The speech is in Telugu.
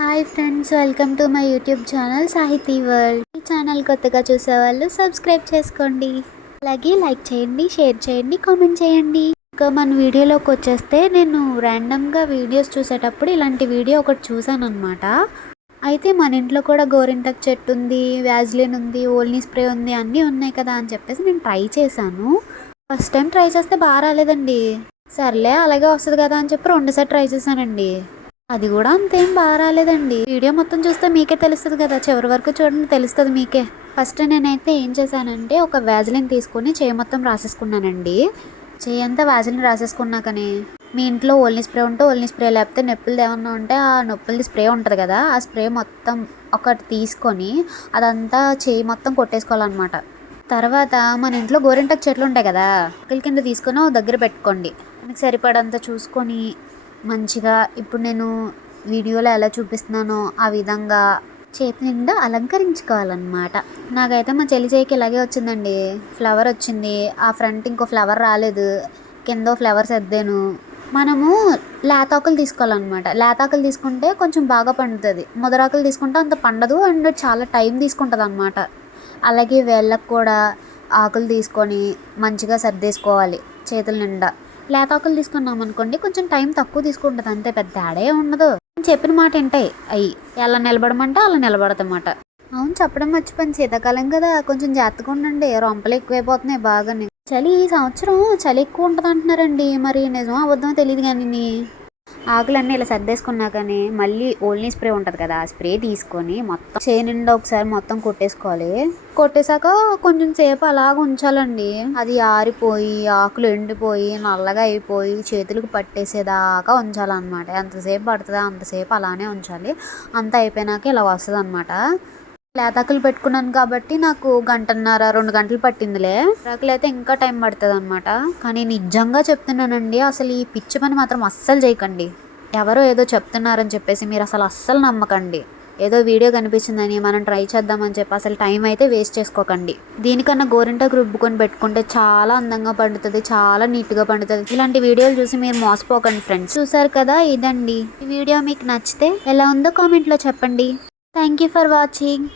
Hi friends welcome to my YouTube channel Sahithi world ఈ ఛానల్ కొత్తగా చూసేవాళ్ళు సబ్స్క్రైబ్ చేసుకోండి. అలాగే లైక్ చేయండి షేర్ చేయండి కామెంట్ చేయండి. ఇంకా మన వీడియోలోకి వచ్చేస్తే నేను ర్యాండమ్గా వీడియోస్ చూసేటప్పుడు ఇలాంటి వీడియో ఒకటి చూసాను అనమాట అయితే మన ఇంట్లో కూడా గోరింటకు చెట్టు ఉంది వ్యాజ్లిన్ ఉంది ఓల్నీ స్ప్రే ఉంది అన్నీ ఉన్నాయి కదా అని చెప్పేసి నేను ట్రై చేశాను. ఫస్ట్ టైం ట్రై చేస్తే బాగా రాలేదండి. సర్లే అలాగే వస్తుంది కదా అని చెప్పి రెండుసారి ట్రై చేశానండి. అది కూడా అంతేం బాగా రాలేదండి. వీడియో మొత్తం చూస్తే మీకే తెలుస్తుంది కదా. చివరి వరకు చూడండి తెలుస్తుంది మీకే. ఫస్ట్ నేనైతే ఏం చేశానంటే ఒక వ్యాజిలిన్ తీసుకొని చేయి మొత్తం రాసేసుకున్నానండి. చేయి అంతా వ్యాజిలిన్ రాసేసుకున్నాకని మీ ఇంట్లో ఓల్ని స్ప్రే ఉంటే ఓల్ని స్ప్రే లేకపోతే నొప్పులు ఏమన్నా ఉంటే ఆ నొప్పులది స్ప్రే ఉంటుంది కదా ఆ స్ప్రే మొత్తం ఒకటి తీసుకొని అదంతా చేయి మొత్తం కొట్టేసుకోవాలన్నమాట. తర్వాత మన ఇంట్లో గోరింటకు చెట్లు ఉంటాయి కదా ఒకరి కింద తీసుకొని దగ్గర పెట్టుకోండి. మీకు సరిపడంత చూసుకొని మంచిగా ఇప్పుడు నేను వీడియోలో ఎలా చూపిస్తున్నానో ఆ విధంగా చేతి నిండా అలంకరించుకోవాలన్నమాట. నాకైతే మా చెల్లి చేయికి ఇలాగే వచ్చిందండి. ఫ్లవర్ వచ్చింది. ఆ ఫ్రంట్ ఇంకో ఫ్లవర్ రాలేదు. కింద ఫ్లవర్స్ ఎద్దాను మనము లేతాకులు తీసుకోవాలన్నమాట. లేతాకులు తీసుకుంటే కొంచెం బాగా పండుతుంది. ముదరాకులు తీసుకుంటే అంత పండదు. అండ్ చాలా టైం తీసుకుంటుంది అనమాట అలాగే వేళ్ళకు కూడా ఆకులు తీసుకొని మంచిగా సర్దేసుకోవాలి చేతుల నిండా. లేతాకులు తీసుకున్నాం అనుకోండి కొంచెం టైం తక్కువ తీసుకుంటుంది. అంతే పెద్ద తేడా ఉండదు. నేను చెప్పిన మాట వింటాయి అయ్యి ఎలా నిలబడమంటే అలా నిలబడతామాట. అవును చెప్పడం మర్చిపోయింది శీతాకాలం కదా కొంచెం జాగ్రత్తగా ఉండండి. రొంపలు ఎక్కువైపోతున్నాయి బాగానే. చలి ఈ సంవత్సరం చలి ఎక్కువ ఉంటుంది అంటున్నారండి మరి నిజం అబద్ధమో తెలియదు కానీ ఆకులన్నీ ఇలా సర్దేసుకున్నా కానీ మళ్ళీ ఓల్నీ స్ప్రే ఉంటుంది కదా ఆ స్ప్రే తీసుకొని మొత్తం చేయి నిండా ఒకసారి మొత్తం కొట్టేసుకోవాలి. కొట్టేశాక కొంచెం సేపు అలాగ ఉంచాలండి. అది ఆరిపోయి ఆకులు ఎండిపోయి నల్లగా అయిపోయి చేతులకు పట్టేసేదాకా ఉంచాలన్నమాట. ఎంతసేపు పడుతుందో అంతసేపు అలానే ఉంచాలి. అంత అయిపోయినాక ఇలా వస్తుంది అనమాట లేతాకులు పెట్టుకున్నాను కాబట్టి నాకు గంటన్నర రెండు గంటలు పట్టిందిలే. రాకులు అయితే ఇంకా టైం పడుతుంది అనమాట కానీ నిజంగా చెప్తున్నానండి అసలు ఈ పిచ్చి పని మాత్రం అస్సలు చేయకండి. ఎవరో ఏదో చెప్తున్నారని చెప్పేసి మీరు అసలు అస్సలు నమ్మకండి. ఏదో వీడియో కనిపించిందని మనం ట్రై చేద్దామని చెప్పి అసలు టైం అయితే వేస్ట్ చేసుకోకండి. దీనికన్నా గోరింటాకు రుబ్బుకొని పెట్టుకుంటే చాలా అందంగా పండుతుంది చాలా నీట్గా పండుతుంది. ఇలాంటి వీడియోలు చూసి మీరు మోసపోకండి ఫ్రెండ్స్. చూసారు కదా ఇదండి. ఈ వీడియో మీకు నచ్చితే ఎలా ఉందో కామెంట్లో చెప్పండి. Thank you for watching.